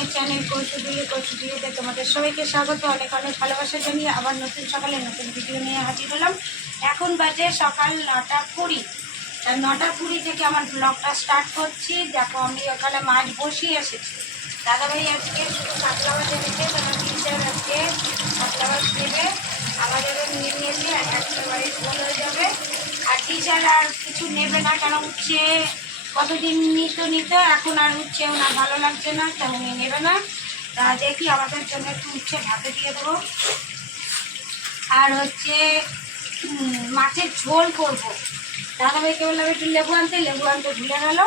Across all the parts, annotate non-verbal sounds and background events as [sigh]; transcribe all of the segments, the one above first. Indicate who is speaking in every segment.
Speaker 1: My channel কৌশুদুলি কৌশুদুলিতে তোমাদের সবাইকে স্বাগত। অনেক অনেক ভালোবাসা জানিয়ে আবার নতুন সকালে নতুন ভিডিও নিয়ে হাজির হলাম। এখন বাজে সকাল নটা কুড়ি। তা নটা কুড়ি থেকে আমার ব্লগটা স্টার্ট করছি দেখো, আমি ওখানে মাছ বসিয়ে এসেছি। দাদাভাই আজকে শুধু কাতলা মাছ তোমার টিচার আজকে কাতলা মাছ দেবে আমাদেরও নিয়ে নিয়েছে একেবারে গোল হয়ে যাবে। আর টিচার আর কিছু নেবে না, কেন উঠছে? কতদিন নিত নিত, এখন আর উঠছেও না, ভালো লাগছে না, তেমনি নেবে না। তা দেখি আমাদের জন্য একটু উচ্ছে ভাতে দিয়ে দেবো। আর হচ্ছে মাছের ঝোল করব। দাদাভাইকে বললাম একটু লেবু আনতে লেবু আনতে ভুলে গেল।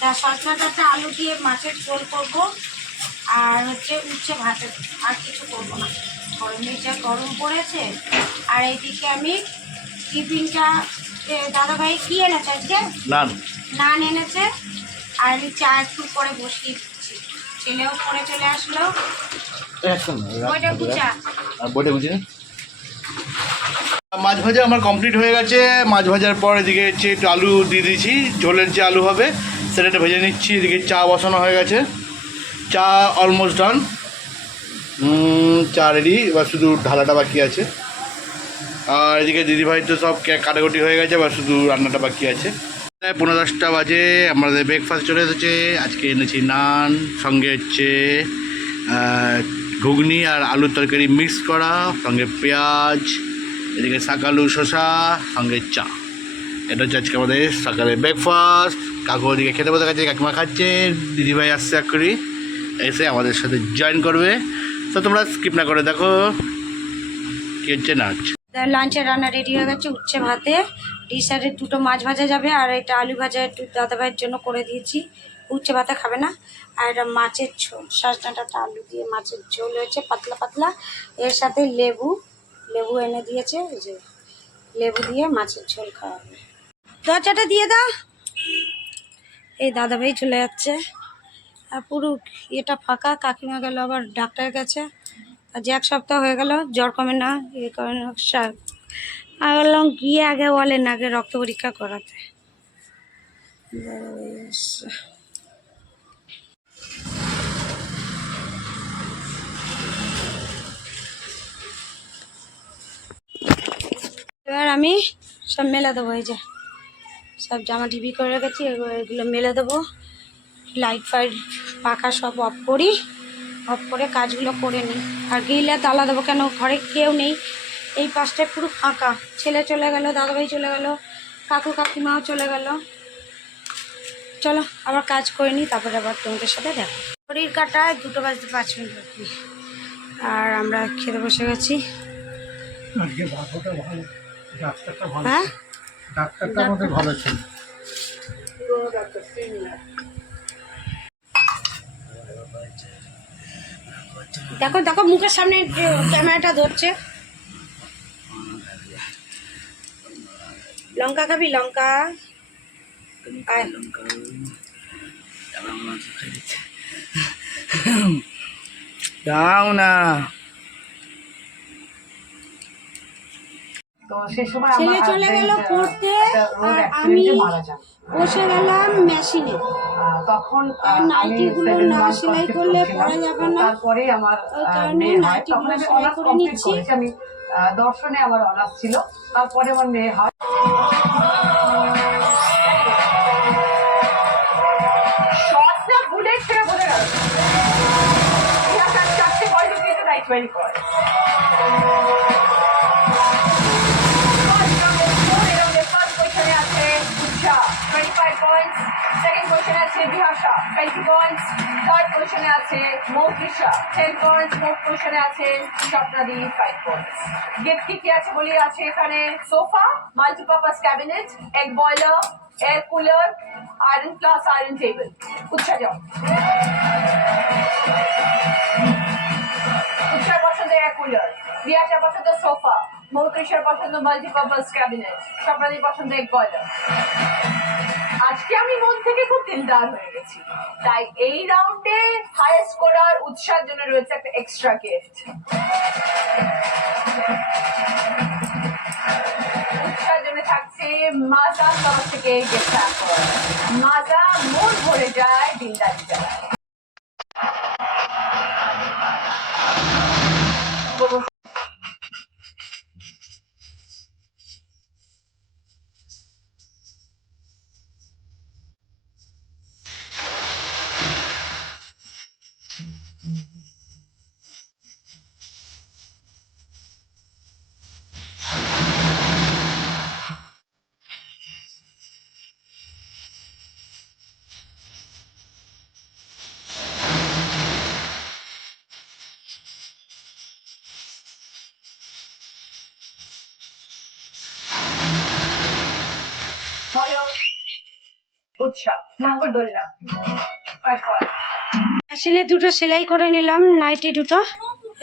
Speaker 1: তা সজনাটাতে আলু দিয়ে মাছের ঝোল করব। আর হচ্ছে উচ্ছে ভাতে, আর কিছু করব না। গরমে যা গরম পড়েছে। আর এইদিকে আমি টিফিনটা দাদাভাই কি এনেছে আজকে?
Speaker 2: নান
Speaker 1: এনেছে আর আমি চা একটু পরে বসিয়ে দিচ্ছি। ছেলেও পরে চলে আসলো। গুচা
Speaker 2: বইটা মাছ ভাজা আমার কমপ্লিট হয়ে গেছে। মাছ ভাজার পর এদিকে হচ্ছে একটু আলু দিয়ে দিয়েছি। ঝোলের যে আলু হবে সেটা ভেজে নিচ্ছি। এদিকে চা বসানো হয়ে গেছে। চা অলমোস্ট ডান চা রেডি এবার শুধু ঢালাটা বাকি আছে। আর এদিকে দিদিভাই তো সব কাটাকুটি হয়ে গেছে। এবার শুধু রান্নাটা বাকি আছে। প্রায় পনেরো দশটা বাজে আমাদের ব্রেকফাস্ট চলে এসেছে, আজকে এনেছি নান, সঙ্গে হচ্ছে ঘুগনি আর আলুর তরকারি মিক্স করা, সঙ্গে পেঁয়াজ, এদিকে শাকালু শসা, সঙ্গে চা। এটা হচ্ছে আজকে আমাদের সকালে ব্রেকফাস্ট কাকু ওদিকে খেতে বসে খাচ্ছে কাকিমা খাচ্ছে, দিদিভাই আসছে এক করি এসে আমাদের সাথে জয়েন করবে। তো তোমরা স্কিপ না করে দেখো, কি হচ্ছে না হচ্ছে।
Speaker 1: লাঞ্চের রান্না রেডি হয়ে গেছে, উচ্ছে ভাতে। ডিসারের দুটো মাছ ভাজা যাবে, আর এটা আলু ভাজা একটু দাদাভাইয়ের জন্য করে দিয়েছি। উচ্ছে ভাতে খাবে না। আর এটা মাছের ঝোল সজনাটা আলু দিয়ে মাছের ঝোল হয়েছে, পাতলা পাতলা। এর সাথে লেবু লেবু এনে দিয়েছে যে লেবু দিয়ে মাছের ঝোল খাওয়া হবে। দরজাটা দিয়ে দাও। এই দাদাভাই চলে যাচ্ছে। আর পুরো এটা ফাঁকা, কাকিমা গেল, আবার ডাক্তারের কাছে আজ এক সপ্তাহ হয়ে গেল, জ্বর কমে না, এ করে না সা- আমি বললাম গিয়ে আগে বলেন আগে রক্ত পরীক্ষা করাতে। এবার আমি সব মেলে দেবো, এই যে। সব জামা টিভি করে রেখেছি এগুলো মেলে দেবো। লাইট ফাইট পাখা সব অফ করি। অফ করে কাজগুলো করে নিই। আর গিলে তালা দেবো কেন? ঘরে কেউ নেই। এই পাশটায় পুরো ফাঁকা। ছেলে চলে গেল দাদাভাই চলে গেল কাকু কাকিমাও চলে গেল। চলো আবার কাজ করে নিই তারপরে আবার তোমাদের সাথে দেখো শরীর কাটায় দুটো বাজতে পাঁচ মিনিট বাকি। আর আমরা খেতে বসে গেছি।
Speaker 3: ভালো। ডাক্তারটা ভালো
Speaker 1: হ্যাঁ?
Speaker 3: ডাক্তারটা আমাদের ভালো ছিল।
Speaker 1: দেখো দেখো মুখের সামনে ক্যামেরাটা ধরছে। লঙ্কা খাবি লঙ্কা।
Speaker 2: দাও না।
Speaker 4: তো সময়
Speaker 1: ছেলে চলে গেল পড়তে আর আমি। বসে গেলাম মেশিনে
Speaker 4: তখন
Speaker 1: নাইটিগুলো না সেলাই করলে। পরা যাবে না।
Speaker 4: তারপরে আমার মেয়ে হয় তখন আমি অনার্স কমপ্লিট। করেছি আমি দর্শনে আমার অনার্স ছিল তারপরে আমার মেয়ে হয় বুলেট থেকে বোঝা গেল চারটে পয়েন্ট দিয়ে নাইট করে বিহাসা টোয়েন্টি পয়েন্টস থার্ড কোয়েশ্চনে আছে মৌত্রিষা টেন পয়েন্টস ফোর্থ কোয়েশ্চনে আছে স্বপ্নাদি ফাইভ পয়েন্টস গিফট কি কি আছে বলি আছে এখানে। Sofa multipurpose cabinet egg boiler air cooler iron plus iron table Utsa যাও। উৎসার পছন্দ এয়ার কুলার বিয়াসার পছন্দ সোফা মৌত্রিষার পছন্দ মাল্টিপারপাস ক্যাবিনেট স্বপ্নাদির পছন্দ এক বয়লার আজকে আমি মন থেকে খুব দিলদার হয়ে গেছি। তাই এই রাউন্ডে হায়েস্ট করার উৎসাহের জন্য রয়েছে একটা এক্সট্রা গিফট থাকছে মাজা সব থেকে গিফট মাজা মন ভরে যায় দিলদারি যায় five
Speaker 1: দুটো সেলাই করে নিলাম, নাইটি দুটো।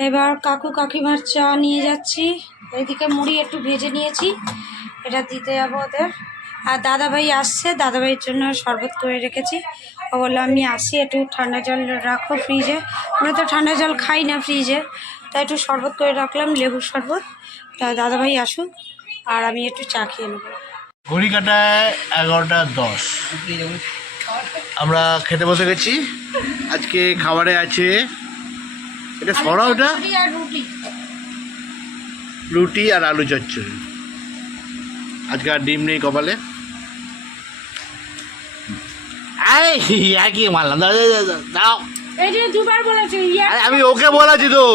Speaker 1: এবার কাকু কাকিমার চা নিয়ে যাচ্ছি। এইদিকে মুড়ি একটু ভেজে নিয়েছি। এটা দিতে যাব ওদের। আর দাদাভাই আসছে, দাদাভাইয়ের জন্য শরবত করে রেখেছি। ও বলল, আমি আসি, একটু ঠান্ডা জল রাখো ফ্রিজে। আমরা তো ঠান্ডা জল খাই না ফ্রিজে, তাই একটু শরবত করে রাখলাম, লেবুর শরবত। তা দাদাভাই আসুক, আর আমি একটু চা খেয়ে নেব।
Speaker 2: ঘড়ি কাটায় এগারোটা দশ। আমরা খেতে বসে গেছি। আজকে খাবারে আছে এটা সরা ওটা
Speaker 1: রুটি।
Speaker 2: আর আলু চচ্চড়ি। আজকে আর ডিম নেই কপালে। একই মারলাম? দাও, আমি ওকে বলেছি তো।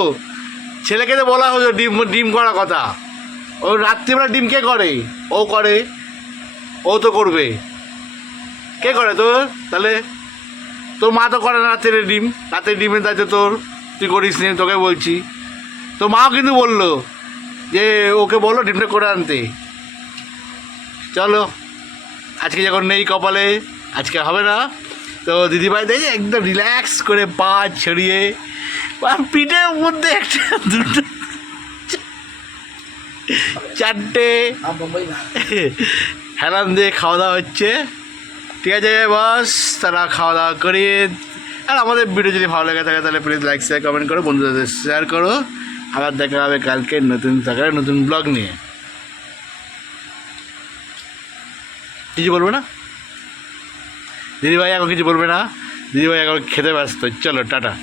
Speaker 2: ছেলেকে তো বলা হলো ডিম ডিম করার কথা। ও রাত্রিবেলা ডিম কে করে? ও করে। ও তো করবে। কে করে তোর? তাহলে? তোর মা তো করে না রাত্রে ডিম। রাতের ডিমের দায়িত্ব তোর। তুই করিস নি তোকে বলছি। তো মাও কিন্তু বলল যে ওকে বলো ডিমটা করে আনতে। চলো। আজকে যখন নেই কপালে আজকে হবে না। তো দিদিভাই দেখে একদম রিল্যাক্স করে পা ছড়িয়ে পিঠের মধ্যে একটা দুটো চারটে [laughs] হেলান দিয়ে খাওয়া দাওয়া হচ্ছে। ঠিক আছে বাস তারা খাওয়া দাওয়া করে। আর আমাদের ভিডিও যদি ভালো লেগে থাকে, তাহলে প্লিজ লাইক শেয়ার কমেন্ট করো, বন্ধুদের শেয়ার করো। আবার দেখা হবে কালকে নতুন থাকার নতুন ব্লগ নিয়ে। কিছু বলবে না? দিদিভাই এখন কিছু বলবে না? দিদিভাই এখন খেতে ব্যস্ত। চলো, টাটা।